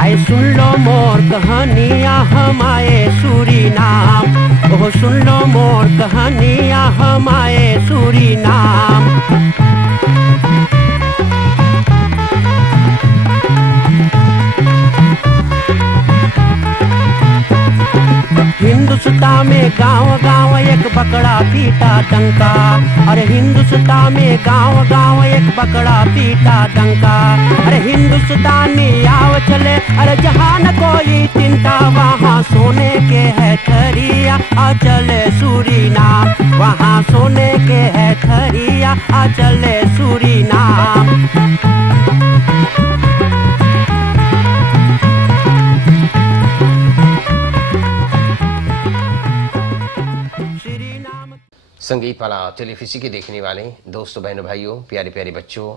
आए सुन लो मोर कहानियाँ हम आए सूरीनाम, ओह सुन लो मोर कहानियाँ हम आए सूरीनाम। हिंदुस्तान में गांव गांव एक बकरा पीटा डंका, अरे हिंदुस्तान में गांव गांव एक बकरा पीटा डंका। अरे हिंदुस्तानी आव चले, अरे जहाँ न कोई चिंता, वहाँ सोने के है थरिया आ चले सूरीनाम, वहाँ सोने के है थरिया आ चले सूरीनाम। संगीत वाला टेलीफिसी के देखने वाले दोस्तों, बहनों, भाइयों, प्यारे प्यारे बच्चों,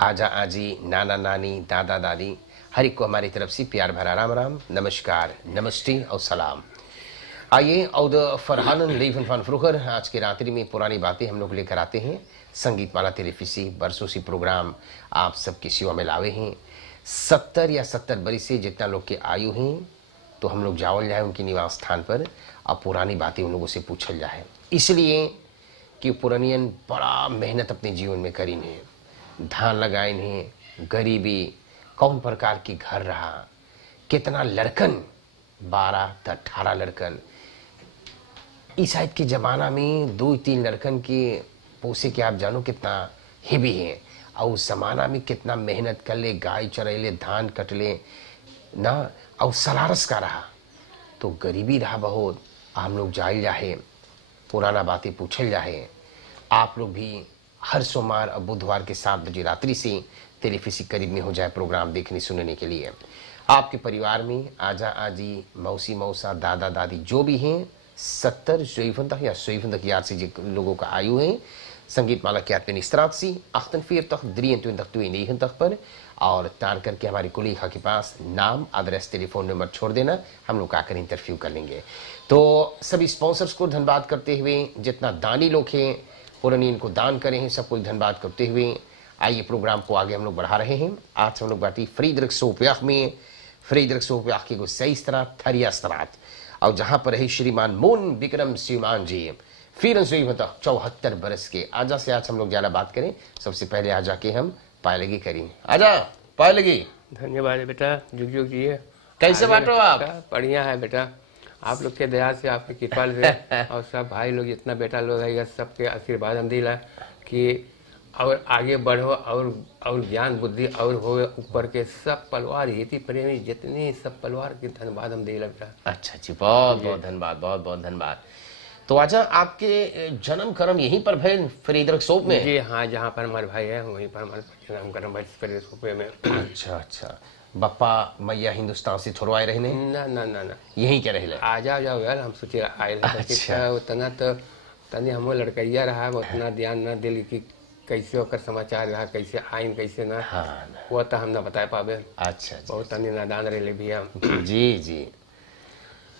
आजा आजी, नाना नानी, दादा दादी, हर एक को हमारी तरफ से प्यार भरा राम राम, नमस्कार, नमस्ते और सलाम। आइए और फरहान लेवन फन फ्रुखर आज की रात्रि में पुरानी बातें हम लोग लेकर आते हैं। संगीत वाला टेलीफिसी बरसों से प्रोग्राम आप सबकी सेवा में लावे हैं। 70 या 70 बरिस से जितना लोग के आयु हैं, तो हम लोग जावल जाए उनके निवास स्थान पर और पुरानी बातें उन लोगों से पूछल जाए, इसलिए कि पुरानियन बड़ा मेहनत अपने जीवन में करी ने, धान लगाए ने, गरीबी, कौन प्रकार की घर रहा, कितना लड़कन, 12 से 18 लड़कन, इस साइड के जमाना में 2-3 लड़कन के पोसे के आप जानो कितना हेवी है, और उस जमाना में कितना मेहनत कर ले, गाय चरैले, धान कटले ना, और सलारस का रहा, तो गरीबी रहा बहुत। हम लोग जाए जाए पुराना बातें पूछल जाए। आप लोग भी हर सोमवार और बुधवार के 7 बजे रात्रि से टेलीफिसी करीब में हो जाए प्रोग्राम देखने सुनने के लिए। आपके परिवार में आजा आजी, मौसी मौसा, दादा दादी जो भी हैं, 70 तक या 70 यार से लोगों का आयु है, संगीत माला के आत्मे निस्त्रासी 48 23 तक पर, और तार करके हमारी कुलीखा के पास नाम, एड्रेस, टेलीफोन नंबर छोड़ देना, हम लोग आकर इंटरव्यू कर लेंगे। तो सभी स्पॉन्सर्स को धन्यवाद करते हुए, जितना दानी लोग हैं पुरानी इनको दान करें हैं, सबको धन्यवाद करते हुए आइए प्रोग्राम को आगे हम लोग बढ़ा रहे हैं। आज हम लोग बाटी फ्रीडरिक सोपयाख में, फ्रीडरिक सोपयाख की सही तरह थरिया स्त्रात, और जहाँ पर है श्रीमान मोन विक्रम श्रीमान जी, फिर 74 बरस के। आजा से आज हम लोग ज्यादा बात करें। सबसे पहले आजा के हम पायलगी करें। आजा पायलगी। धन्यवाद बेटा, जुग जुग जिए। कैसे बांटो आप? बढ़िया है बेटा, आप लोग के दया से, आपकी कृपा से, और सब भाई लोग जितना बेटा लोग है, सबके आशीर्वाद हम दिला कि और आगे बढ़ो, और ज्ञान बुद्धि और हो ऊपर के सब परिवार हिती प्रेमी जितने सब परिवार के धन्यवाद हम दिला बेटा। अच्छा जी, बहुत बहुत धन्यवाद, बहुत बहुत धन्यवाद। तो आजा आपके जन्म कर्म यहीं पर भैन फ्रीडरिक सोप में? जी हाँ, जहाँ पर हमारे भाई है वहीं पर हमारे जन्म कर्म भाई फ्रीडरिक सोप में। अच्छा अच्छा, बप्पा मैया हिंदुस्तान से छोड़वाए रहने? ना ना ना ना, यहीं क्या रहे? आ जाओ यार, हम सोचे आए। अच्छा। उतना तो तनी हम लड़कैया रहा, उतना ध्यान न दिल कि कैसे होकर समाचार रहा, कैसे आइन कैसे ना। हाँ, वो तो हम ना बता पावे। अच्छा, बहुत तनी नादान रहे भैया। जी जी।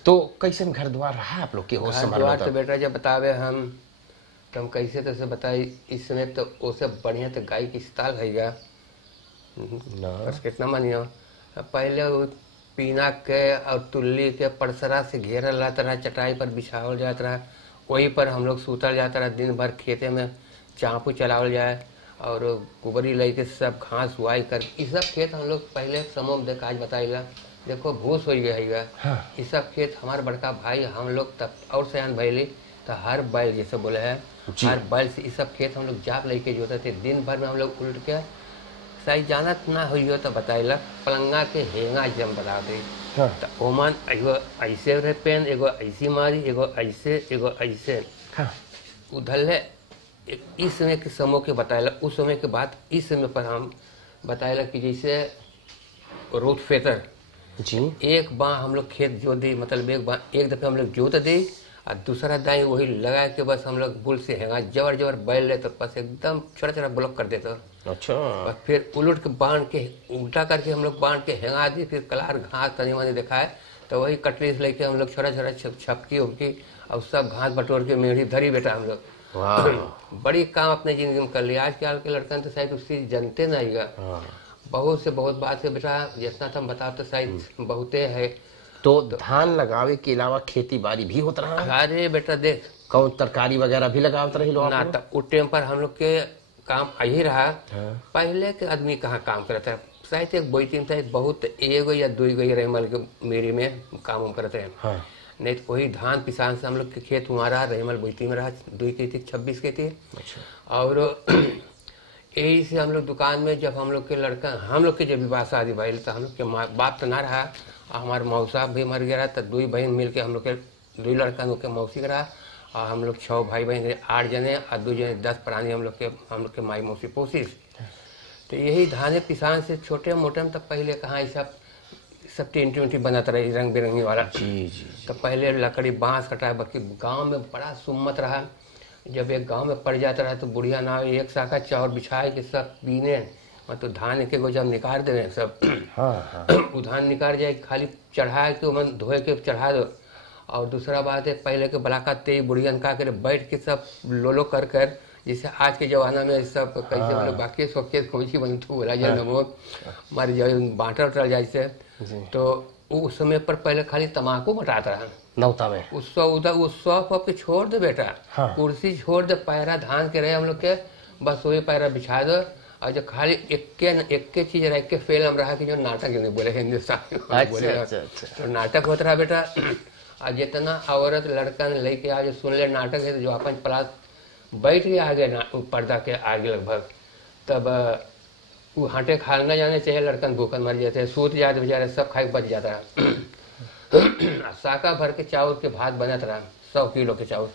तो कैसे घर द्वार रहा आप लोग के? हो द्वार तो बेटा जब बतावे हम, तो हम कैसे तो से बताई। इस समय तो वो सब बढ़िया, तो गाय की अस्पताल है बस, कितना मानियो। पहले वो पीना के और तुल्ली के परसरा से घेरल रहता रहा, चटाई पर बिछावल जाता रहा, वहीं पर हम लोग सूतल जाता रहा। दिन भर खेते में चाँपू चलावल जाए, और गोबरी लेके सब घास उगाई कर, ये सब खेत हम लोग पहले समूह देख आज बताइएगा, देखो भूस हो गया है। हाँ। ये सब खेत हमारे बड़का भाई हम लोग तब और सयान भैली, तो हर बैल जैसे बोले है, हर बैल से ये सब खेत हम लोग जाप लेके जोते थे। दिन भर में हम लोग उल्ट के सही जानत ना हुई तो बताइला, पलंगा के हेंगा जम बता दे। हाँ। तो ओमान एगो ऐसे रहे पेन, एगो ऐसी मारी, एगो ऐसे। हाँ। उधर है इस समय के समूह के बताइला। उस समय के बाद इस समय पर हम बताइला कि जैसे रोड फेतर जी, एक बार हम लोग खेत जोत दी, मतलब एक दफे हम लोग जोत दी, और दूसरा दाई वही लगा के बस हम लोग बुल से हैंगा जबर जबर बैल ले, तो बस एकदम छोटा छोटा ब्लॉक कर देता। अच्छा। और फिर उलट के बांध के उल्टा करके हम लोग बांध के हैंगा दी, फिर कलार घास तनी मनी दिखाए, तो वही कटरी से लेके हम लोग छोटा छोटा छपकी उपकी और सब घास बटोर के मेढ़ी धरी बेटा हम लोग, वाह। बड़ी काम अपने जिंदगी में कर लिया। आज के लड़कन तो शायद उसकी जनते नहीं गा। बहुत से बहुत बात है बेटा, जितना तुम बताओ तो शायद बहुते है। तो धान लगावे के अलावा खेती बाड़ी भी होता रहा? अरे बेटा देख, कौन तरकारी वगैरह भी लगावत रही लोग? ना तब उस टाइम पर हम लोग के काम यही रहा। पहले के आदमी कहाँ काम करता है, शायद एक बोई टीम शायद बहुत एगो या दो गई रहे मल के मेरी में काम करते हैं। नहीं तो वही धान पिसान से हम लोग के खेत वहाँ रहा, रेमल बोईती में रहा, 2 के थी 26 के थी। और यही से हम लोग दुकान में जब हम लोग के लड़का हम लोग के जब विवाह शादी भइल तो हम लोग के बाप तो ना रहा, हमारे मौसा भी मर गया तो 2 बहन मिल के हम लोग के 2 लड़का लोग के मौसी के रहा। और हम लोग 6 भाई बहन 8 जने और 2 जने 10 प्राणी हम लोग के माई मौसी पोसिस। तो यही धाने पिसान से छोटे मोटे में, तब पहले कहाँ ये सब टेंटी उंटी बनाता रही रंग बिरंगी वाला। जी। तो पहले लकड़ी बांस कटाए, बाकी गांव में बड़ा सुम्मत रहा। जब एक गांव में पड़ जाता रहा तो बुढ़िया ना एक साखा चावल बिछाए के सब पीने, मतलब धान के जब निकाल दे सब। वो धान निकाल जाए, खाली चढ़ाए के मन धोए के चढ़ा दो। और दूसरा बात है, पहले के बलाका ते बुढ़िया का करे बैठ के सब लोलो कर कर, जैसे आज के जमाना में सब कैसे मतलब बाकी सोखे खोजी बन तू बोला जाए नमो मारे जाए बांटा उठा जाए से। तो उस समय पर पहले खाली तम्बाकू बटाता रहा नौता में। उस पे छोड़ दे बेटा। कुर्सी छोड़ दे, पैरा धान के रहे हम लोग के, बस वही पैरा बिछा दो। और जो खाली एक चीज रहा, एक फेल हम रहा कि जो नाटक नहीं बोले हिंदुस्तान में बोले। तो नाटक होता रहा बेटा। और जितना औरत लड़का लेके आज सुन ले नाटक है, तो जो अपन प्लास बैठ के आगे पर्दा के आगे लगभग, तब वो हाटे खा न जाने चाहिए, लड़कन भूखन मर जाते हैं, सूत जाते बेचारे, सब खाए बच जाता है। साका भर के चावल के भात बनत रहा, 100 किलो के चावल।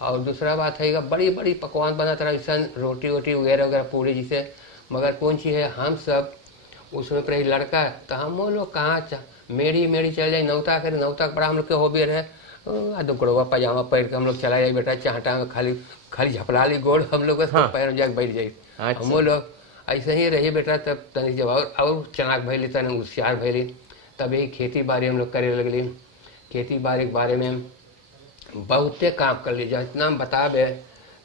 और दूसरा बात है बड़ी बड़ी पकवान बनत रहा, जैसे रोटी वोटी वगैरह वगैरह पूरी जिसे। मगर कौन चीज़ है, हम सब उसमें पर लड़का तो हम लोग कहाँ मेड़ी चल जाए, नौता करे, नौता बड़ा हम लोग के हॉबी रहे। दुकड़वा पजामा पहन के हम लोग चला जाए बेटा, चाहटा में खाली झपला ली गोड़ हम लोग पैर में जाके बैठ जाए। हम लोग ऐसे ही रही बेटा। तब तनी जब और चनाक भैली, तनी होशियार भैली, तब यही खेती बाड़ी हम लोग करे लगली। खेती बाड़ी के बारे में बहुते काम कर ली, जितना हम बताबे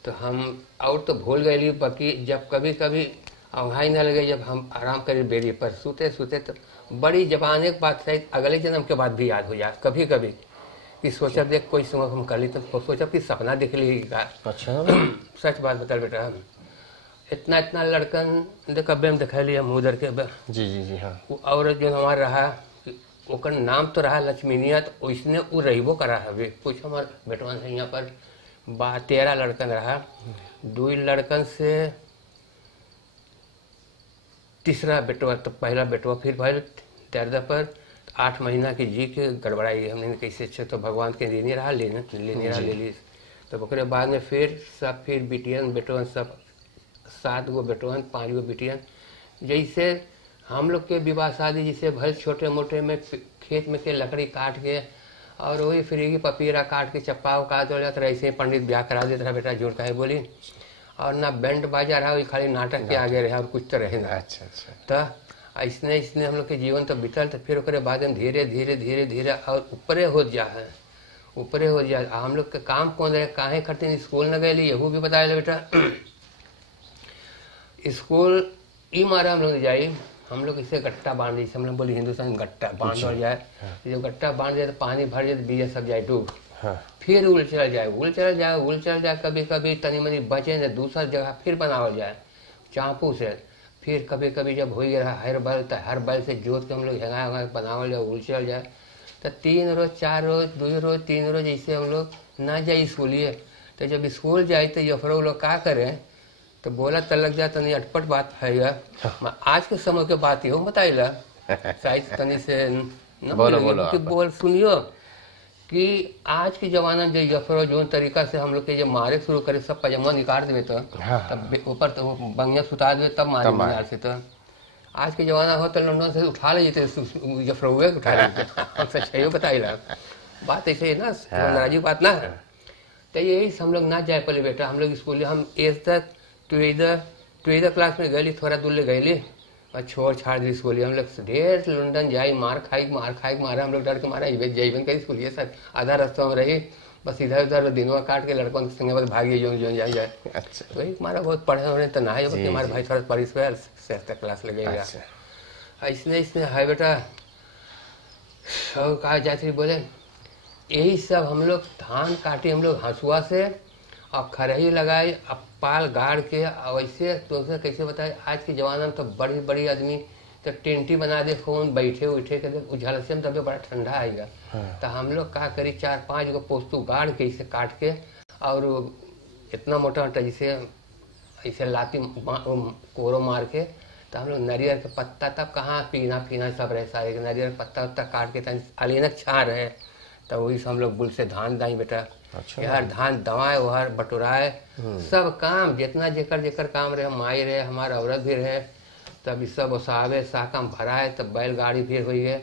तो हम और तो भूल गए। बाकी जब कभी कभी अवहाई न लगे, जब हम आराम करें बेरी पर सोते तो बड़ी जबाने के बात शायद अगले जन्म के बाद भी याद हो जाए कभी कभी, कि सोचा देख कोई समय हम कर ली तो सोचा कि सपना देख ली। अच्छा सच बात बता बेटा, इतना लड़कन कब्बे में दिखा लिया मुँह उधर के। जी हाँ। वो औरत जो हमारा रहा, ओकर नाम तो रहा लक्ष्मीनिया, तो उसने वो रहीबो करा है। कुछ हमारे बेटवन से यहाँ पर 13 लड़कन रहा, 2 लड़कन से तीसरा बेटवा, तो पहला बेटवा फिर भाई दर्द पर 8 महीना की जी के गड़बड़ाई हमने कैसे अच्छे, तो भगवान के लेने रहा ले ली। तो ओकरे बाद में फिर बिटियन बेटवन सब 7 गो बेटवन 5 गो बिटियन। जैसे हम लोग के विवाह शादी जैसे भल छोटे मोटे में खेत में के लकड़ी काट के और वही फ्रीगी पपीरा काट के चप्पा काट हो जाता, ऐसे पंडित ब्याह करा देता रहा बेटा, जोड़ काहे बोली। और ना बैंड बाजा रहा, वही खाली नाटक के आगे रहा और कुछ तो रहे ना। अच्छा। तो इसने हम लोग के जीवन तो बीतल। तो फिर ओकरे बाद में धीरे धीरे और ऊपरे हो जाए। हम लोग के काम कौन रहे, काहे करते स्कूल न गए, यहू भी बताया बेटा। स्कूल ई मारा हम लोग जाए, हम लोग इसे गट्टा बांध दी, हम लोग बोली हिंदुस्तान में गट्टा बांध जाए। जब गट्टा बांध जाए तो पानी भर जाए तो बीजा सब जाए डूब। फिर उल चल जाए, कभी कभी तनी मनी बचे न दूसरा जगह फिर बनावल जाए चाँपू से। फिर कभी कभी जब हो गया हर बैल, तो हर बैल से जोत के हम लोग हेंगा बनावल जाए, उल चल जाए। तो 3 रोज 4 रोज 2 रोज 3 रोज ऐसे हम लोग ना जाए स्कूलिए। तो जब स्कूल जाए तो यफरो लोग क्या करें, तो बोला तो लग जाए तनी अटपट बात है। मैं आज के समय के बात ही बताइला शायद तनी से बोल सुनियो कि आज के जमाना में जो यफरो जो तरीका से हम लोग के जब मारे शुरू करे, सब पजामा निकाल देवे तो तब ऊपर तो बंगिया सुता देवे तब मारे बाजार से। तो आज के जमाना हो तो लंदन से उठा ले जाते, यफरो उठा लेते। सच है बताइला बात ऐसे है ना, नाराजी बात ना है। तो यही हम लोग ना जाए पहले बेटा, हम लोग स्कूल हम एज तक ट्वेल्थ क्लास में गए, थोड़ा दूर ले गए और छोड़ छाड़ दी स्कूल। हम लोग ढेर लंदन जाए, मार खाई मारा हम लोग डर के मारा जेबन करी स्कूल सर। आधा रास्ता में रही बस इधर उधर दिनवा काट के लड़कों के संगे बस भागिए जो जो जाए। अच्छा तो वही हमारा बहुत पढ़े होने तो ना है जी, हमारे जी। भाई थोड़ा परिस पे सेहत क्लास लगेगा। अच्छा इसने है बेटा। और कहा जाती बोले यही सब हम लोग धान काटे हम लोग हंसुआ से और खरही लगाए अब पाल गाड़ के और वैसे तो कैसे बताए आज के जमाना में तो बड़ी बड़ी आदमी तो टेंटी बना दे फोन बैठे उठे के उझल से तब बड़ा ठंडा आएगा। तो हम लोग का करी 4-5 गो पोस्तू गाड़ के इसे काट के और इतना मोटा मोटा जैसे ऐसे लाती कोरो मार के तो हम लोग नारियल के पत्ता तब कहाँ पीना पीना सब रहे सारे नारियल पत्ता उत्ता काट के अलीनक छा रहे तो वही से हम लोग बुल से धान दाई बेटा। अच्छा यार धान दवाए वहार बटुराए सब काम जितना जेकर जेकर काम रहे माई रहे हमारा औरत भी रहे तब सब ओसावे साकम भराए तब बैलगाड़ी भी हुई है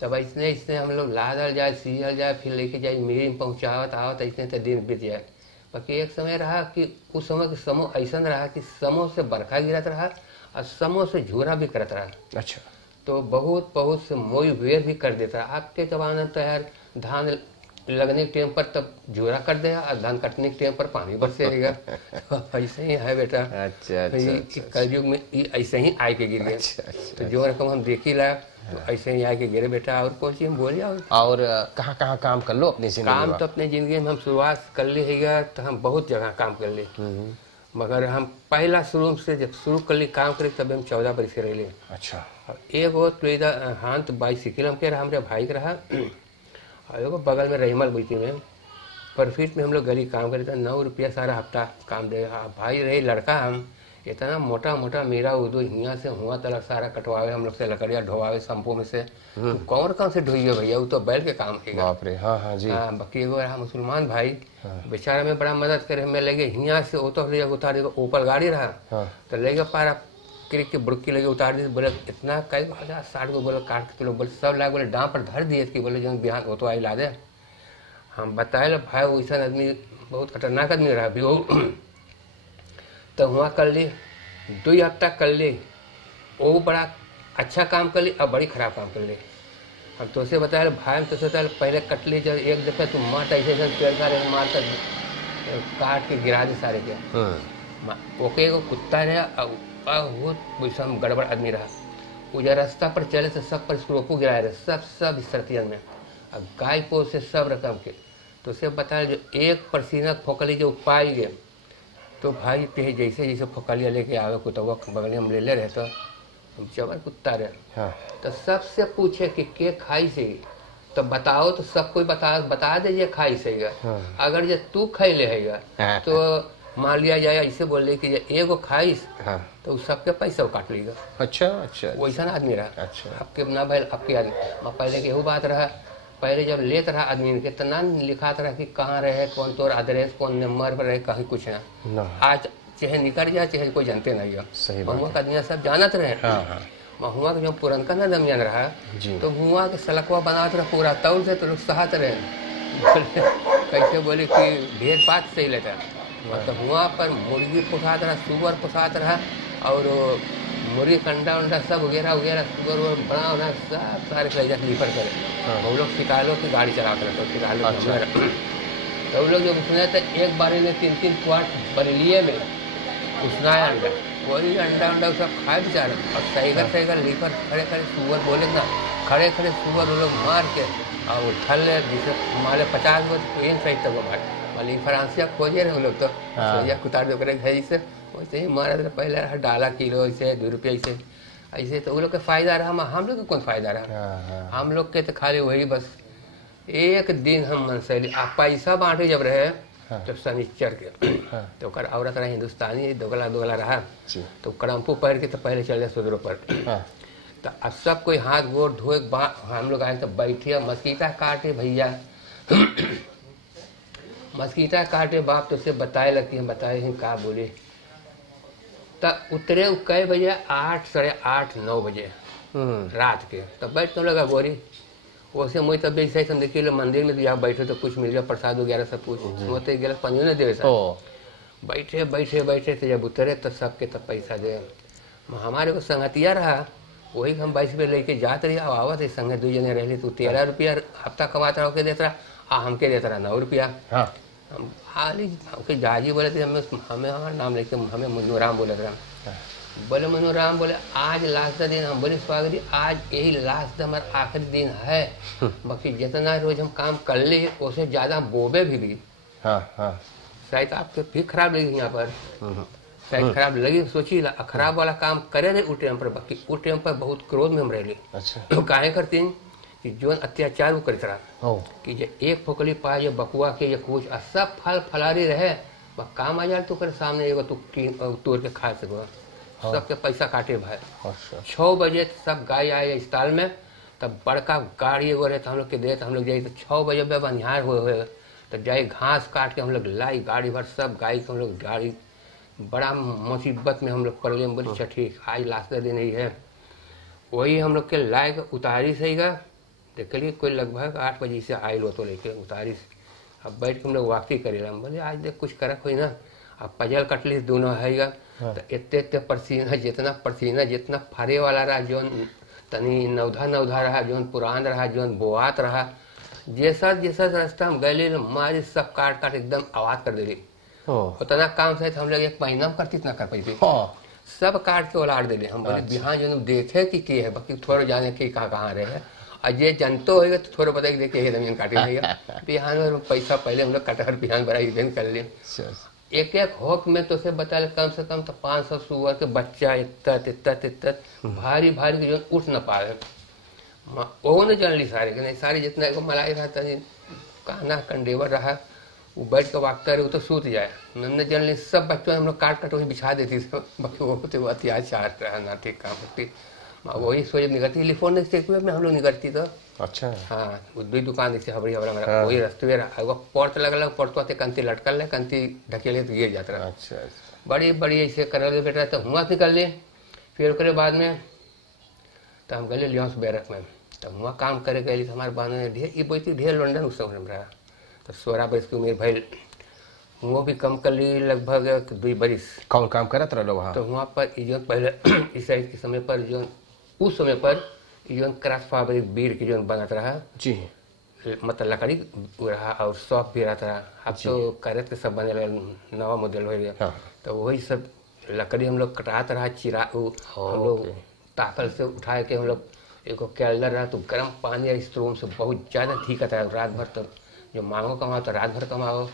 तब ऐसने ऐसने हम लोग लादल जाए सीहल जाए फिर लेके जाए मिरी में पहुँचावत आवत ऐसने तो दिन बीत जाए। बाकी एक समय रहा कि उस समय के समूह ऐसा रहा कि समूह से बरखा गिरत रहा और समूह से झूरा भी करत रहा। अच्छा तो बहुत बहुत से मोई वेर भी कर देता है। आपके जमाना तो यार धान लगने के टाइम पर तब झूरा कर देगा और धान कटने के टाइम पर पानी बरसेगा। तो ऐसे ही है बेटा। अच्छा अच्छा कलयुग में ऐसे ही आए के गिर गए। तो जो रकम हम देख ही ला तो ऐसे ही आए के गिरे बेटा। और कौन चीज हम बोले और कहाँ कहाँ काम कर लो अपनी जिंदगी काम में? तो अपने जिंदगी में हम शुरुआत कर ली है तो हम बहुत जगह काम कर ली मगर हम पहला शुरू से जब शुरू कर ली काम करे तब हम 14 बरस के रहे। अच्छा एक वो हाँ तो बाइसिकल हम के रहा हमारे भाई के रहा और एगो बगल में रहीमल बुझती में परफिट में हम लोग गली काम करे थे 9 रुपया सारा हफ्ता काम दे। भाई रहे लड़का हम इतना मोटा मोटा मेरा उदो हियाँ से हुआ तलक सारा कटवावे हम लोग से लकड़िया ढोवावे शंपू में से कौन कहाँ से ढोइए भैया वो तो बैल के काम है। बाप रे हाँ हाँ जी बाकी एगो रहा मुसलमान भाई बेचारा में बड़ा मदद करे मैं लगे हियाँ से उतार ऊपर गाड़ी रहा तो लेके पारा क्रिक के बुड़की लगे उतार दी बोले इतना कई 50-60 को बोले काट के तो लोग बोले सब लाग बोले डांव पर धर दिए कि बोले जब बिहान हो तो आई ला दे। हम बताए लो भाई वैसा आदमी बहुत खतरनाक आदमी रहा भी वो। तो वहाँ कर ली 2 हफ्ता कर ली वो बड़ा अच्छा काम कर ली और बड़ी खराब काम कर ली। हम तो उसे बताया भाई तो सोचा पहले कट ली जब एक दफे तुम मार ऐसे पेड़ का मार कर काट के गिरा दी सारे के ओके एगो कुत्ता रहा वो सब गड़बड़ आदमी रहा उधर रास्ता पर चले से सब पर स्क्रोपो गिराए रहे सब सर्तियन में अब गाय को से सब रकम के। तो उसे बताया जो एक पसीना फोकली जो पाई गए तो भाई पे जैसे जैसे फोकलिया लेके आवे कुतवा बगल में ले ले रहे तो जबर कुत्ता रहे तो सबसे पूछे कि के खाई से तो बताओ तो सब कोई बता दे ये खाई से अगर ये तू खाई लेगा तो मान लिया जाए ऐसे बोले कि एगो खाइस तो सबके पैसा काट लेगा। अच्छा अच्छा वैसा आदमी रहा। अच्छा आपके ना भाई आपके आदमी पहले के बात रहा पहले जब लेत रहा आदमी के तो ना लिखात रहा कि कहाँ रहे कौन तोर एड्रेस कौन नंबर पर रहे कहीं कुछ ना आज चाहे निकल जाए चाहे कोई जानते नहीं है। महुआ का आदमी सब जानत रहे महुआ के जो पुरनका ना दमियन रहा तो हुआ के सलकवा बनाते रहा पूरा तौल से तो लोग सहत रहे कैसे बोले कि ढेर बात सही लेता मतलब वहाँ पर मुर्गी पोसात रहा सुअर पोसात रहा और मुर्गी कंडा उंडा सब वगैरह सुअर बना उना सब सारे खरीदा लीपर करे। वो लोग शिकारों की गाड़ी चलाते रहते शिकारों तो वो लोग जो उसने तो एक बारी में 3-3 क्वार्ट बरेलिए में उसनाया अंडा वही अंडा उंडा सब खाए बेचारे और सही लीपर खड़े खड़े सुअर बोले ना खड़े खड़े सुअर वो लोग मार के और ठल जैसे हमारे 50 गो सही तक मारे वाली फ्रांसिया खोजे रहे लोग तो कुतार जो करे से वैसे ही मारा पहले रहा डाला किलो ऐसे 2 रुपये ऐसे तो वो लोग का फायदा रहा हम लोग का कौन फायदा रहा। हम लोग के तो खाली वही बस एक दिन हम मनसैली आप पैसा बांटे जब रहे जब शनिचर के तो औरत रहा हिंदुस्तानी दोगला रहा तो करम्पू पहन के तो पहले चल जाए सुधरो पर तो अब सब कोई हाथ गोड़ धोए हम लोग आए तो बैठे मस्कीटा काटे भैया मस्कीटा काटे बाप तो उसे बताए लगती है बताए हैं का बोले तब उतरे कई बजे 8 साढ़े 8-9 बजे रात के तब बैठ तो लगा गोरी वैसे मुझे तब ऐसे हम देखिए मंदिर में जहाँ बैठे तो कुछ मिल गया प्रसाद वगैरह सब कुछ होते गिलास पानी नहीं दे बैठे बैठे बैठे तो जब उतरे तो सबके तब पैसा दे हमारे को संगतिया रहा वही हम 22 रुपये लेके जाते रही आवत है संगे 2 जने रह तो 13 रुपया हफ्ता कमाता रहो के देता रहा हमके देता रहा 9 रुपया। हाँ हम हाली हमके जाजी बोले थे, हमें हमें हमारा नाम लेके हमें मनोराम बोले थे। बोले मनोराम बोले आज लास्ट दिन। हम बोले स्वागत, आज यही लास्ट हमारा आखिरी दिन है, बाकी जितना रोज हम काम कर ले उससे ज्यादा बोबे भी। हाँ हाँ शायद आपके फिर खराब लगी यहाँ पर, शायद खराब लगी, सोची खराब वाला काम करे नहीं उस टाइम पर, बाकी उस टाइम पर बहुत क्रोध में हम रहे। अच्छा काहे करती कि जोन अत्याचार वो करता रहा कि जे एक फोकली पाए जे बकुआ के ये कुछ सब फल फलारी रहे, बस काम आ जाए तो कर सामने एगो तू तोड़ के खा सको। सबके पैसा काटे भाई। 6 बजे सब गाय आए इस ताल में, तब बड़का गाड़ी एगो रहे हम लोग के देते, हम लोग जाए तो 6 बजे पे बनिहार हुए तो जाए घास काट के हम लोग लाई गाड़ी भर सब गाय के हम लोग गाड़ी। बड़ा मुसीबत में हम लोग पड़ गए। बोले अच्छा ठीक आज लास्ट दिन ही है। वही हम लोग के लाए के उतारी सही गा, देख लिए कोई लगभग 8 बजे से आए लो तो लेके उतारी से। अब बैठ के हम लोग वापसी करे, हम बोले आज देख कुछ करक हुई ना। अब पजल कटली दोनों है गा, तो इतने पसीना जितना फरे वाला रहा, जोन तनी नौधा रहा, जोन पुरान रहा, जोन बोआत रहा, जैसा रास्ता हम गए मारी सब काट काट एकदम आवाज कर दे। उतना काम से हम लोग 1 महीना में करती इतना कर पाई थी। सब काट के उलाट दे। हम बोले बिहान जो देखे कि है, बाकी थोड़ा जाने के कहाँ रहे हैं, और ये जनतो होगा तो थोड़ा पता देखे ये जमीन काटी रहेगा। बिहान में पैसा पहले हम लोग कटहर बिहान बड़ा इवेंट कर लिए। एक होक में तो से बता कम से कम तो 500 सुअर के बच्चा इतना भारी के जो उठ न पाए। वो न जान ली सारे के नहीं, सारे जितना एगो मलाई रहता काना कंडेवर रहा, वो बैठ के वागता रहे, वो तो सूत जाए। न जान ली सब बच्चों हम लोग काट वही बिछा देती सब, बाकी वो तो अत्याचार रहा ना ठीक काम होती। वही सोच निकलती टेलीफोन में हम लोग निकलती तो। अच्छा हाँ, वो 2 दुकान से हबड़ी हबड़ा वही रस्ते रहा, पोर्ट लगल पोर्ट तो कंती लटकल है, कंती ढकेले तो गिर जाता रहा। अच्छा बड़ी ऐसे कर बेटा तो हुआ निकल ले। फिर उसके बाद में तो हम गए लियोस बैरक में, तो वहाँ काम करे गए हमारे बाद में ढेर लंडन उस समय रहा। तो 16 बरस की उम्र भाई वो भी कम कर ली लगभग 2 बरिस। कौन काम करा था वहाँ? तो वहाँ पर जो पहले इस समय पर जो उस समय पर जो क्राफ्ट फैब्रिक बीड़ की जो बनत रहा जी, मतलब लकड़ी रहा और सॉफ्ट भी रहता रहा। अब तो करत के सब बने नवा मॉडल हो गया। हाँ। तो वही सब लकड़ी हम लोग कटात रहा, चिरा हम लोग ताकल से उठा के हम लोग एगो कैलर रहा, तो गर्म पानी या स्टोव से बहुत ज़्यादा ठीकता है। रात भर तो जो मांगो कमाओ तो रात भर कमाओ।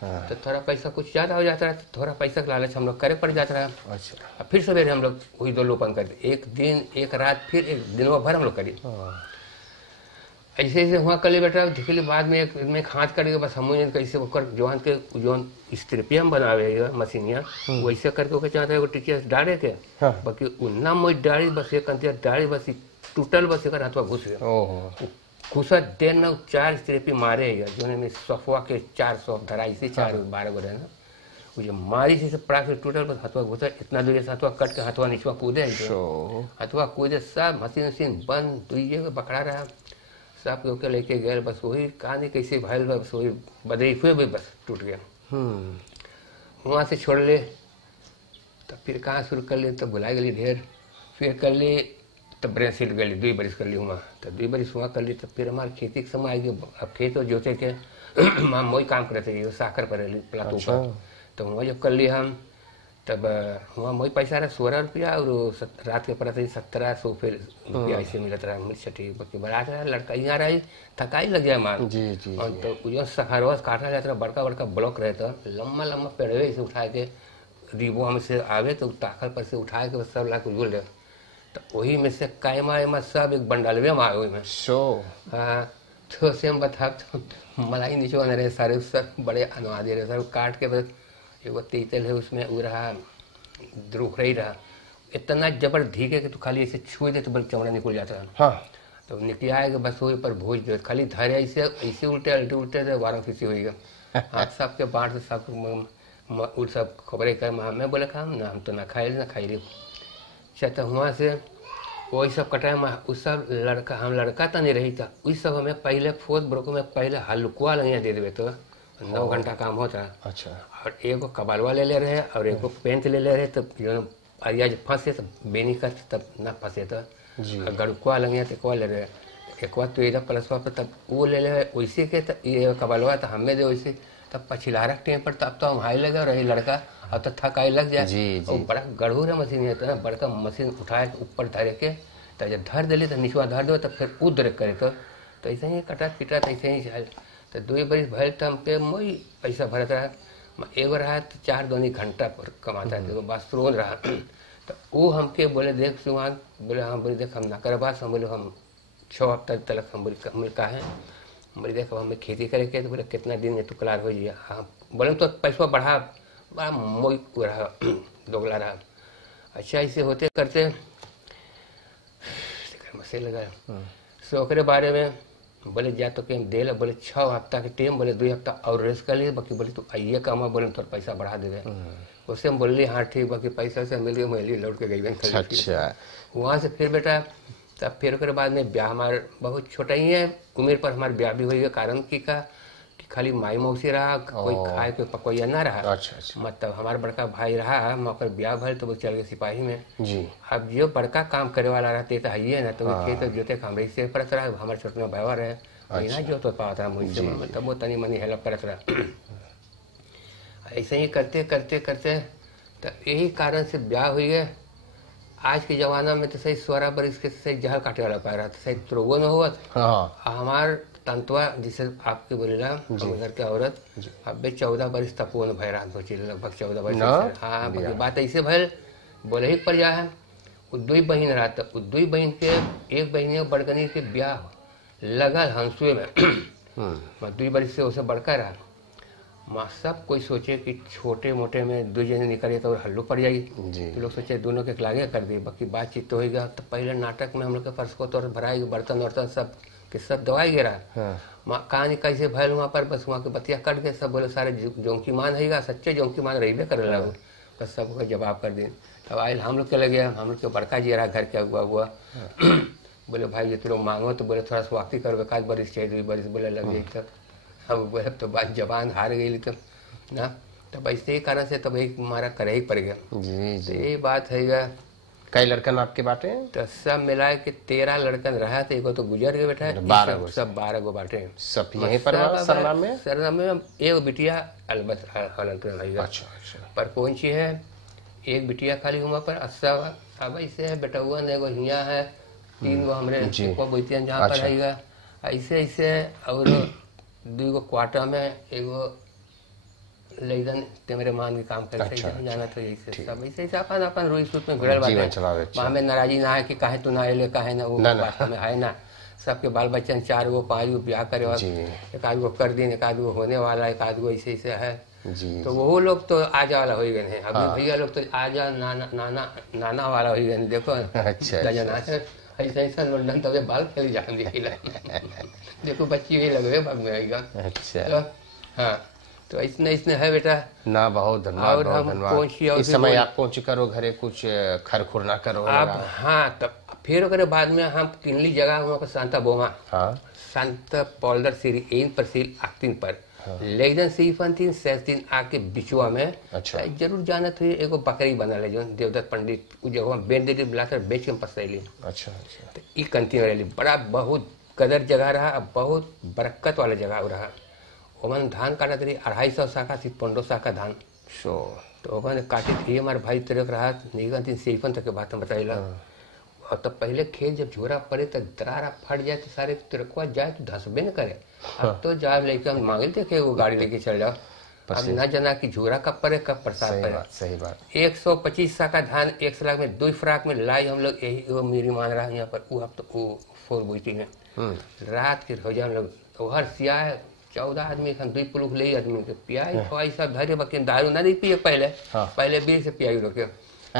हाँ। तो थोड़ा पैसा कुछ ज़्यादा हो जाता है, थोड़ा पैसा का लालच हम लोग करे पड़ जाता है। अच्छा। फिर सवेरे हम लोग वही 2 लोपन करते, एक दिन एक रात, फिर एक दिन भर हम लोग करी। ऐसे ऐसे हुआ कल बेटा दिखली बाद में एक में खाँच करके बस हम कैसे वो कर जोन के जोन स्ट्रिपिया में बनावे मशीनिया वैसे करके वो चाहते हैं टिकिया डाले के। हाँ। बाकी उन्ना मोई डाली बस एक डाली बस टूटल बस एक हाथवा घुस गया। घुसा देर न 4 स्ट्रिपी मारे जो में सफवा के 4 सौ धराई से 4-12 गो रहे ना, वो जो मारी से पड़ा के टूटल बस हाथवा घुसा इतना दूर से हाथवा कट के हाथवा नीचवा कूदे, हाथवा कूदे सब मशीन बंद दुइये के पकड़ा रहा, सब के लेके गए। बस वही कहानी कैसे भाई बस वही बदरी हुए भी बस टूट गया। वहाँ से छोड़ ले तब फिर कहाँ शुरू कर ले, तब बुलाई गली ढेर, फिर कर ले तब ब्रेन सीट गली 2 बरिस कर ली वहाँ, तब 2 बरिस वहाँ कर ली। तब फिर हमारे खेती के समय आई, अब खेत जोते के हम वही काम करते थे साकर पर प्लाटू पर। तो वहाँ जब कर ली हम तब वहाँ वही पैसा रहा 16 रुपया, और रात के पड़ा था 1700 फिर रुपया ऐसे मिलता रहा। मिर्च ठीक बाकी बड़ा रहा, लड़का यहाँ रही थकाई लग जाए मार जी जी। और तो जो सखरवा काटा जाता रहा, बड़का ब्लॉक रहता, लम्बा पेड़वे से उठा के रिबो हमसे आवे तो ताकल पर से उठा के सब ला के जुल दे, तो वही में से कायमा सब एक बंडलवे में आए में हाँ। तो से हम बता तो मलाई नीचे बने रहे सारे सब बड़े अनुवादी रहे सर, काट के बस एगो तीतल है उसमें वो रहा द्रुख रही रहा, इतना जबर धीके कि तू खाली ऐसे छू दे तो बल्कि चमड़ा निकल जाता है। हाँ। तो निकल आएगा बस वही पर भोज दे खाली धरे ऐसे उल्टे से 12 फीसी होगा। हाथ सबके बाढ़ से सब उठ सब खबरें कर मैं बोले खा ना हम तो ना खाई रही। अच्छा तो वहाँ से वही सब कटाए उस सब हम लड़का तो नहीं रही था, उस सब हमें पहले 4th ब्रोक में पहले हल्कुआ लंगिया दे देवे तो 9 घंटा काम होता। अच्छा। और एगो कबालवा ले रहे और एगो पेंट ले रहे, तब जो अरिया जब फंसे तो बेनी कर तब ना फंसे तो गड़कुआ लंगिया तो ले रहे। एक बार तो ये प्लसवा पर तब वो ले ले वैसे के ये कबलवा तो हमें दे वैसे तब पछिलारक टाइम पर तब तो हम हाई लगे रही लड़का अब तो थकाई लग जाए जी, जी। और बड़ा गढ़ूर है मशीन है तो ना बड़का मशीन उठाए तो ऊपर धरे के तो जब धर दिली तो निचवा धर दो तो फिर उद्र करे तो ऐसे ही कटा पिटा तो ऐसे ही चल तो 2 बरिस भैल तो हम पे मोई पैसा भरत रहा एगो रहा तो 4 घंटा पर कमाता है बस रोज रहा तो वो हमके बोले देख सुहान बोले हाँ बोले देख हम ना कर बात हम बोले हम 6 हफ्ता तक हम बोले का है बोले देख हमें खेती करे के तो बोले कितना दिन में तू कलार हो जाइए हाँ बोले तो पैसा बढ़ा बड़ा मोई रहा दोगला रहा अच्छा ऐसे होते करते मसे लगा सो ओकरे बारे में बोले जा तो कहीं दे बोले 6 हफ्ता के टाइम बोले 2 हफ्ता और रेस्ट कर लिए बाकी बोले तू आइए कमा बोले थोड़ा पैसा बढ़ा देवे उससे हम बोल हाँ ठीक बाकी पैसा से मिल गया मैं लौट के गई अच्छा वहाँ से फिर बेटा तब फिर उसके बाद में ब्याह हमारे बहुत छोटा ही है उम्र पर हमारे ब्याह भी हुई है कारण की का कि खाली माई मौसी रहा कोई खाए कोई पकोया ना रहा अच्छा मतलब हमारा बड़का भाई रहा मकर ब्याह भर तो वो चल गए सिपाही में जी अब जो बड़का काम करे वाला रहते तो है ना तो खेत जोते काम रही से परत रहा हमारे छोटे भाईवा रहे महीना जो तो पाता रहा मुझसे मतलब वो तनी मनी हेल्प करत रहा ऐसे ही करते करते करते तो यही कारण से ब्याह हुई है आज के जमाना में तो सही 16 बरिस के सही जहर काटे वाला पाया रहा तो सही त्रोगो न हुआ हमार तंतुआ जिसे आपके बोलेला घर के औरत अब 14 बरिस तक वो भय रहा लगभग 14 बरिस हाँ बात ऐसे भय बोले ही पर जा है उद्दुई बहन रहा था उद्दुई बहन के एक बहन बड़गनी के ब्याह लगल हंसुए में 2 बरिस से उसे बड़का रहा माँ सब कोई सोचे कि छोटे मोटे में 2 जने निकले तो हल्लू पड़ जाएगी तो लोग सोचे दोनों के लागे कर दी बाकी बातचीत तो होगा तो पहले नाटक में हम लोग के फर्श को तो भराई बर्तन वर्तन सब के सब दवाई गिरा कहानी कैसे भैल वहाँ पर बस वहाँ के बतिया कट गए सब बोले सारे जोंकी मान है सच्चे जोंकी मान रही कर लगा बस सबको जवाब कर दी तब आयल हम लोग के लगे हम लोग के बड़का जी रहा घर के अगुआ हुआ बोले भाई ये तो लोग मांगो तो बोले थोड़ा स्वागती करो 1 बरिस चाहिए 2 बरिस बोले लग गई तब अब बोले तो बात जबान हार गई तो ना तब ऐसे ही कारण से तब एक हमारा करे ही पड़ गया जी तो ये बात है कई लड़कन आपके बाटे तो सब मिला के 13 लड़कन रहा तो एगो तो गुजर गए बेटा 12 सब 12 गो बाटे सब यहीं पर सरनाम में सरनाम में एक बिटिया अलबत अच्छा पर कौन सी है एक बिटिया खाली हुआ पर सब अब ऐसे है बेटा हुआ एगो हिया है 3 गो हमरे बोतियन जहाँ पर है ऐसे ऐसे और 2 गो क्वार्टर में एगो लेकिन तेरे मान के काम करते जाना तो यही सब ऐसे अपन अपन रोई सूत में घुड़ल बात वहाँ में नाराजी ना है कि काहे तू ना अले काहे ना वो बात में है ना सबके बाल बच्चन 4 गो 5 गो ब्याह करे एक आध गो कर दिन 1 आध गो होने वाला 1 आध गो ऐसे ऐसे है तो वो लोग तो आजा वाला हो गए हैं अभी भैया लोग तो आजा नाना वाला हो गए देखो ऐसा ऐसा लंडन तब बाल खेल जान दिया देखो बच्ची भी लगे भाग में आएगा अच्छा हाँ तो इसने है बेटा ना बहुत धन्यवाद और हम कौन सी इस समय आप पहुंच करो घरे कुछ खरखुर ना करो आप हाँ तब फिर ओकरे बाद में हम किनली जगह वहाँ पर सांता बोमा संत पॉल्डर सीरी इन पर सीरी आक्तिन पर लेकिन सीफंतीन सैस्तीन आके बिचुआ में अच्छा जरूर जाना तो एगो बकरी बना ले जो देवदत्त पंडित उ जगह बेच दे बुलाकर बेच के पसैली अच्छा तो ई कंती रही बड़ा बहुत कदर जगह रहा अब बहुत बरकत वाला जगह रहा ओमन धान काटा तरी 250 शाखा थी 15 शाखा धान तो ओमन काटे थी हमारे भाई तरफ रहा निगंतीन सीफन तक के बात हम बताइला और तब पहले खेत जब झोरा पड़े तो दरारा फट जाए तो सारे तिरकुआ जाए तो धसबे न करे अब तो जाए लेके हम मांगे थे वो गाड़ी लेके चल जाओ अब न जना कि झोरा कब पड़े कब प्रसाद पड़े सही बात 125 शाखा धान 1 सलाख में 2 फ्राक में लाई हम लोग यही वो मेरी मान रहा है यहाँ पर वो अब तो वो 4 बुटी में रात के हो जाए हम लोग तो हर सिया 14 आदमी खान 2 पुलुक ले आदमी के पियाई खवाई सब धरे बके दारू ना नहीं पिए पहले 20 से पियाई रोके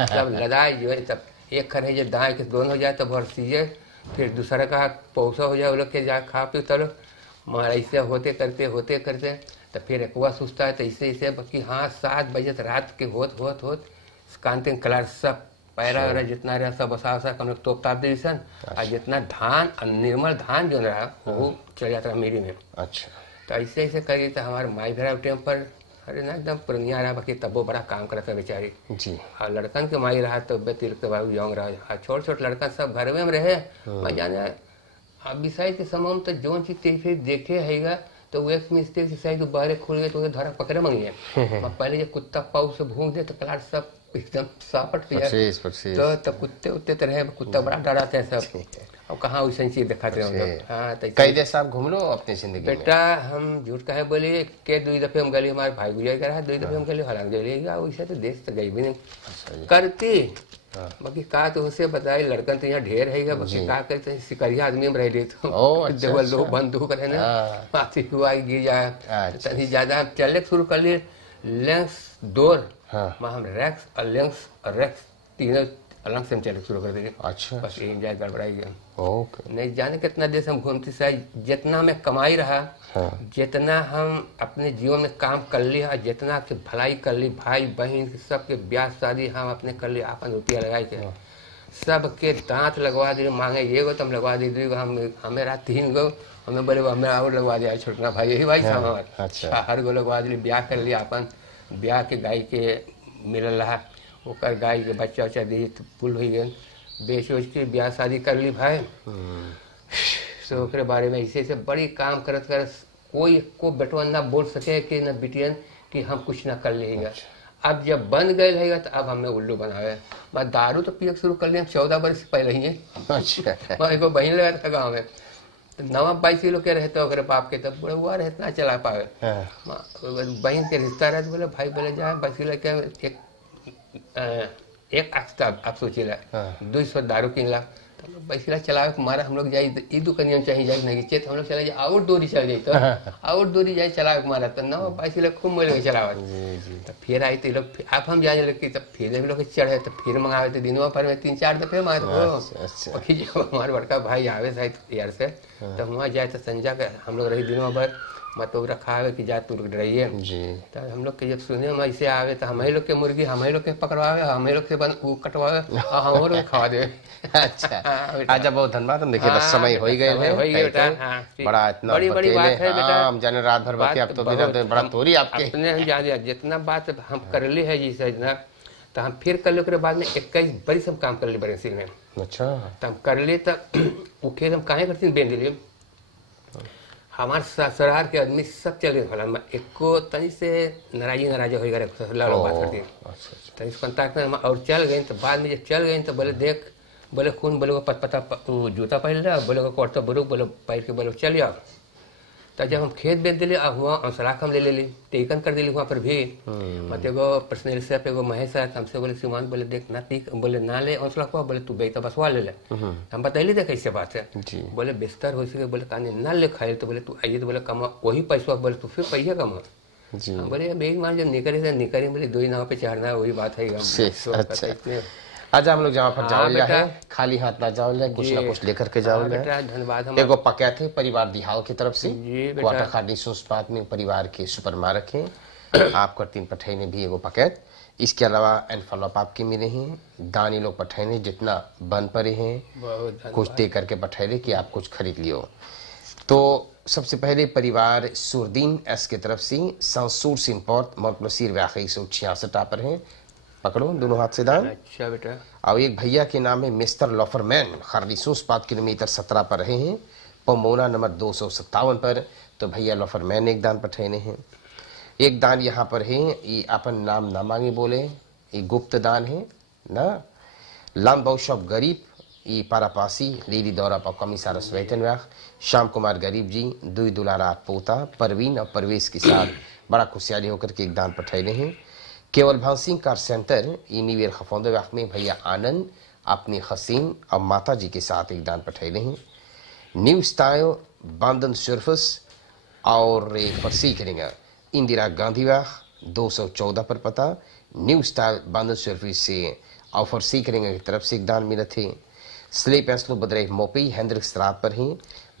सब लदाई जो है तब एक खरे जो दाएं के दोनों हो जाए तो भर सीजे फिर दूसरा का पौसा हो जाए वो लोग के जा खा पी तलो मार ऐसे होते करते तो फिर एक हुआ सुस्ता है तो ऐसे ऐसे बाकी हाँ 7 बजे रात के होत कांते कलर सब पैरा वैरा जितना रहा सब बसा हम लोग तोप ताप दिसन और जितना धान निर्मल धान जो रहा वो चल जाता रहा मेरी में अच्छा तो ऐसे ऐसे करी तो हमारे माई भरा टाइम पर अरे ना एकदम पुरनिया रहा बाकी तब वो बड़ा काम करता बेचारी जी और लड़कन के माई रहा तो तिलक के बाबू जौंग रहा छोट छोट लड़कन सब घर में रहे मैं जाने अब विषय के समय तो जो चीज फिर देखे हैगा तो वो एक मिस्टेक से तो बाहर खुल गए तो उन्हें धरा पकड़े मंगे पहले जब कुत्ता पाऊ से भूख दे तो प्लाट सब एकदम सापट गया तो कुत्ते उत्ते तो रहे कुत्ता बड़ा डराते हैं सब। अब कहाँ वैसे चीज दिखाते हैं। हाँ तो कई देश आप घूम लो अपनी जिंदगी बेटा हम झूठ कहे बोले के 2 दफे हम गए हमारे भाई गुजर कर 2 दफे हम गए हलान गए वैसे तो देश तो गई भी नहीं करती बाकी का तो उसे बताए लड़कन तो यहाँ ढेर है बाकी का करते शिकारिया आदमी में रह रही तो जब लोग बंदूक रहे ना माथी हुआ गिर जाए तभी ज्यादा चले शुरू कर लिए लेंस डोर हम रैक्स और लेंस और रैक्स तीनों अलग से हम चले शुरू कर देंगे। अच्छा बस एक जाए गड़बड़ाई गया ओके नहीं जाने कितना देश हम घूमते शायद जितना मैं कमाई रहा जितना हम अपने जीवन में काम कर लिया जितना के भलाई कर ली भाई बहन सबके ब्याह शादी हम अपने कर लिए अपन रुपया लगाए के सबके दांत लगवा दिए मांगे ये गो तुम लगवा दी हम हमें रात 3 गो हमें बोले हमें और लगवा दिया छोटना भाई यही भाई साहब हमारे। अच्छा हर गो लगवा दिए ब्याह कर लिया अपन ब्याह के गाय के मिलल रहा ओकर गाय के बच्चा उच्चा दी तो पुल हो गए बेच उच के ब्याह शादी कर ली भाई तो ओकरे बारे में ऐसे बड़ी काम करत करत कोई को बेटवन ना बोल सके कि न बिटियन कि हम कुछ ना कर लेगा। अब जब बन गए रहेगा तो अब हमें उल्लू बनावे मैं दारू तो पिए शुरू कर लिया 14 वर्ष पहले ही। अच्छा मैं एगो बहन लगा था गाँव में तो 9-22 किलो के रहते ओकरे बाप के तब हुआ रहे इतना चला पावे बहन के रिश्ता रहे बोले भाई बोले जाए 22 किलो के एक आप सोचिए 200 दारू किन ला तो बैसिला चलावे मारा हम लोग जाए ई दुकानिया चाहिए जाए नहीं चेत हम लोग चला जाए और दूरी चल जाए तो और दूरी जाए चलावे मारा तो ना बैसिला खूब मोल के चलावा तो फिर आई तो लोग आप हम जाने लगे तब फिर लोग चढ़े तो फिर मंगावे तो दिनों पर में 3-4 दफे मार दो हमारे बड़का भाई आवे शायद यार से तो वहाँ जाए तो संजा के हम लोग रही दिनों भर मत तो रखा है कि जा तू रहिए तो हम लोग के जब सुने हम ऐसे आवे तो हम लोग के मुर्गी हम लोग के पकड़वावे हम लोग से कटवावे हम लोग खवा दे। अच्छा आज बहुत धन्यवाद हम देखिए बस समय हो ही गए हैं बड़ा इतना बड़ी बड़ी बात है बेटा हम जाने रात भर बाकी अब तो बड़ा तोरी आपके अपने हम जान लिया जितना बात हम कर ली है जी ना तो हम फिर कर लो बाद में 21 बरिस हम काम कर ली बरेंसी में। अच्छा तो हम कर ली तो वो खेत हम काहे करती बेच दिलिए हमारे ससुराल के आदमी सब चल गए मैं एको तनी से नाराज हो गए बात करती तो इस कॉन्टैक्ट में और चल गए तो बाद में जब चल गए तो बोले देख बोले खून बोले पता जूता पहन लिया बोले कुर्ता बुरुक बोले पैर के बोले चल जाओ तो जब हम खेत बेच दिले हुआ सलाख हम ले ली टेकन कर दिली वहाँ पर भी मत एगो पर्सनल से एगो महेश हमसे बोले सीमांत बोले देख ना टीक बोले ना ले हौसला को बोले तू बेटा बसवा ले हम बताइए देख ऐसे बात है बोले बिस्तर हो सके बोले कहानी ना ले खाए तो बोले तू आइए तो बोले कमा वही पैसा बोले तू फिर पैसा कमा बोले बेग मान जब निकले बोले 2 नाव पे चढ़ना वही बात है। आज हम लोग जहाँ पर जाओ है खाली हाथ ना जाओ कुछ ना कुछ लेकर के जाओ धन्यवाद एगो पक्या थे परिवार दिहाव की तरफ से क्वार्टर खाड़ी सुस्पात में परिवार के सुपर माँ रखे आपको 3 पठैने भी एगो पकैत इसके अलावा एनफॉलोप आपके मिले हैं दानी लोग पठैने जितना बन पड़े हैं कुछ दे करके पठैले कि आप कुछ खरीद लियो। तो सबसे पहले परिवार सुरदीन एस की तरफ से सांसूर सिंपोर्ट मोटमसीर व्याखी 166 पर है पकड़ो दोनों हाथ से दान। अच्छा बेटा और एक भैया के नाम है मिस्टर लॉफरमैन खरदीसूस 5 किलोमीटर 17 पर रहे हैं पमोना नंबर 257 पर तो भैया लॉफरमैन एक दान पठैने हैं। एक दान यहाँ पर है ये अपन नाम ना मांगे बोले ये गुप्त दान है ना लाम बहुशब गरीब ये पारापासी लीली दौरा पर कमिसारस वेतन व्याख श्याम कुमार गरीब जी 2 दुलारा पोता परवीन और परवेश के साथ बड़ा खुशहाली होकर के एक दान पठैले हैं। केवल भान सिंह कार सेंटर ई निवेर खफौंदे वक्त में भैया आनंद अपनी हसीन और माता जी के साथ एक दान पठैले हैं। न्यू स्टाइल बांधन सर्फस और फरसी करेंगे इंदिरा गांधी वाह 214 पर पता न्यू स्टाइल बांधन सर्फिस से और फरसी करेंगे की तरफ से एक दान मिले थे। स्लेप एसलो बदरे मोपी हैंड्रिक श्राप पर हैं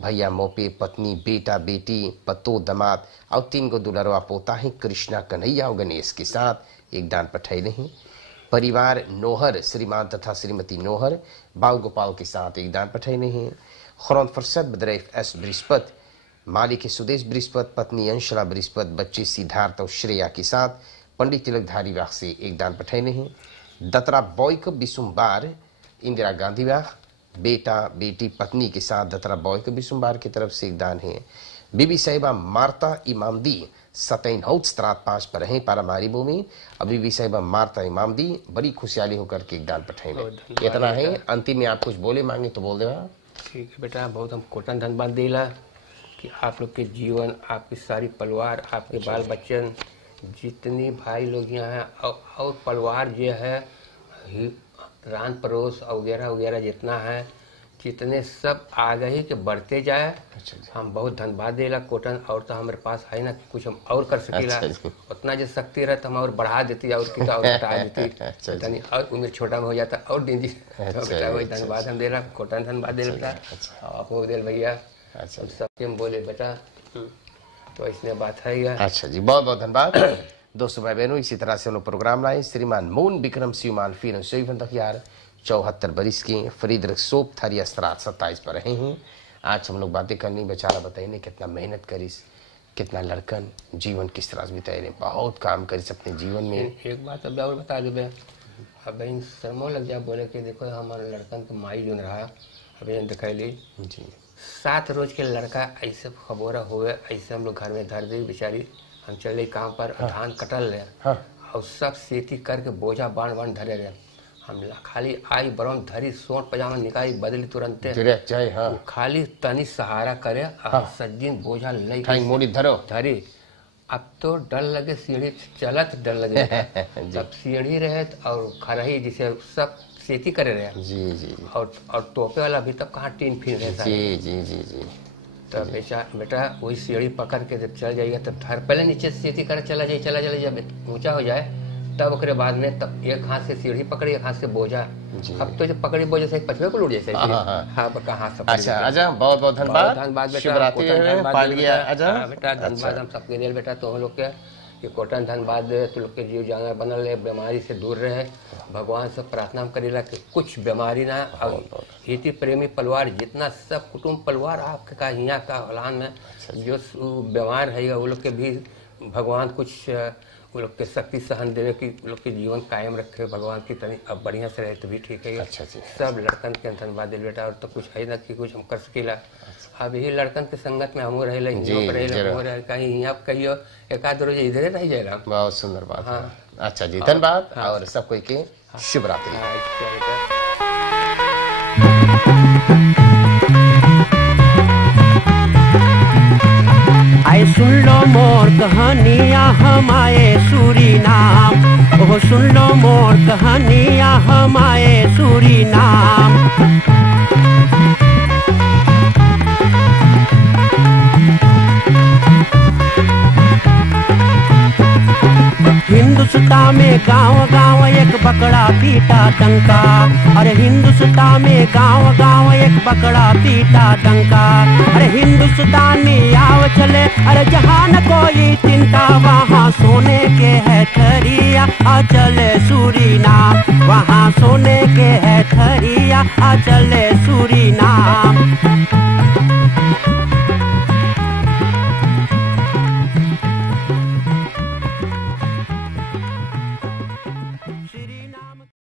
भैया मोपे पत्नी बेटा बेटी पतो दमाद और 3 गो दुलरवा पोता है कृष्णा कन्हैया और गणेश के साथ एक दान पठैले हैं। परिवार नोहर श्रीमान तथा श्रीमती नोहर बाल गोपाल के साथ एक दान पठैले हैं। खुरौन फरसद बदरैफ एस बृहस्पत मालिक सुदेश बृहस्पत पत्नी अंशला बृहस्पत बच्चे सिद्धार्थ और श्रेया के साथ पंडित तिलकधारी वाह से एक दान पठैले हैं। दतरा बॉयक बिसुम्बार इंदिरा गांधी वाह बेटा बेटी पत्नी के साथ दतरा बॉय के बिसुम्बार की तरफ से एक दान है। बीबी साहिबा मार्ता इमामदी सतैन हौत स्त्रात 5 पर हैं पारामारी भूमि। अब बीबी साहिबा मार्ता इमामदी बड़ी खुशहाली होकर के एक दान पठाए। इतना है। अंतिम में आप कुछ बोले मांगे तो बोल देना। ठीक है बेटा, बहुत हम कोटन धन्यवाद देला कि आप लोग के जीवन, आपकी सारी परिवार, आपके बाल बच्चन, जितनी भाई लोग यहाँ हैं और परिवार जो है रान पड़ोस वगैरह वगैरह जितना है, जितने सब आगे ही के बढ़ते जाए। हम बहुत धन्यवाद देला कोटन। और तो हमारे पास है ना कुछ हम और कर सकेला, उतना जो शक्ति रहे तो हम और बढ़ा देती और की और घटा देती और उम्र छोटा में हो जाता और दिन जी। बेटा वही धन्यवाद हम देला, कोटन धन्यवाद दे बेटा आपको दिल भैया सबके हम बोले बेटा, तो इसमें बात है। अच्छा जी, बहुत बहुत धन्यवाद दोस्तों भाई बहनों। इसी तरह से हम लोग प्रोग्राम लाए। श्रीमान मोन विक्रम सिंह फिर 74 बरिस के फरीद सोप थारी अस्त्रात 27 पर रहे हैं। आज हम लोग बातें करनी, बेचारा बताइए कितना मेहनत करीस, कितना लड़कन जीवन किस तरह से बिताए, बहुत काम करीस अपने जीवन में। एक बात अब और बता दे, अब इन शर्मो लग जा बोले कि देखो हमारे लड़कन के माई जो रहा अभी दिखैली जी 7 रोज के लड़का ऐसे खबोरा हुए, ऐसे हम लोग घर में धर दी बेचारी। हम चले काम पर धान कटल रहे और सब सेती करके बोझा बांध धरे रहे। हम खाली आई बरौन धरी सोट पजामा निकाली बदली तुरंत खाली तनी सहारा करे सज्जिन बोझा ले धरी। अब तो डर लगे, सीढ़ी चलत डर लगे जब सीढ़ी रहे और खरही जिसे सब खेती करे रहे जी जी और टोपे वाला अभी तक कहाँ टीन फिर रहे जी जी जी जी। तो बेटा वही सीढ़ी पकड़ के जब चल जाएगा तब पहले नीचे से खेती करे चला जाए जब ऊंचा हो जाए तब उसके बाद में तब एक हाथ से सीढ़ी पकड़ी, एक हाथ से बोझा। अब तो जब पकड़ी बोझा से पछुए को लूट जैसे हाथ। अच्छा आजा, बहुत बहुत धन्यवाद बेटा, धन्यवाद हम सबके लिए बेटा। तो हम लोग के कि कोटन धन्यवाद दे, तो लोग के जीव जानवर बनल रहे, बीमारी से दूर रहे। भगवान से प्रार्थना करेला कि कुछ बीमारी ना। और खेती प्रेमी परिवार जितना सब कुटुंब परिवार आपके का यहाँ का औलान में जो बीमार है वो लोग के भी भगवान कुछ वो लोग के शक्ति सहन देवे कि लोग के जीवन कायम रखे भगवान की तनी अब बढ़िया से रहे तो भी ठीक है। अच्छा सब लड़कन के धन्यवाद दे बेटा। और तो कुछ है ना कि कुछ हम कर सकेला। अब यही लड़कन के संगत में हमू रहे कहीं यहाँ कहियो एक आध रोज इधरे रह जाएगा। बहुत सुंदर बात। हाँ। अच्छा जी, धन्यवाद और सब कोई के शुभ रात्रि। आए सुन लो मोर कहानियाँ हम आए सूरीनाम, ओह सुन लो मोर कहानियाँ हम आए सूरीनाम। हिंदुस्तान में गांव एक बकरा पीटा डंका, अरे हिंदुस्तान में गांव एक बकरा पीटा डंका। अरे हिंदुस्तानी आव चले, अरे जहाँ न कोई चिंता, वहाँ सोने के है थरिया आ चले सूरीनाम, वहाँ सोने के है थरिया आ चले सूरीनाम।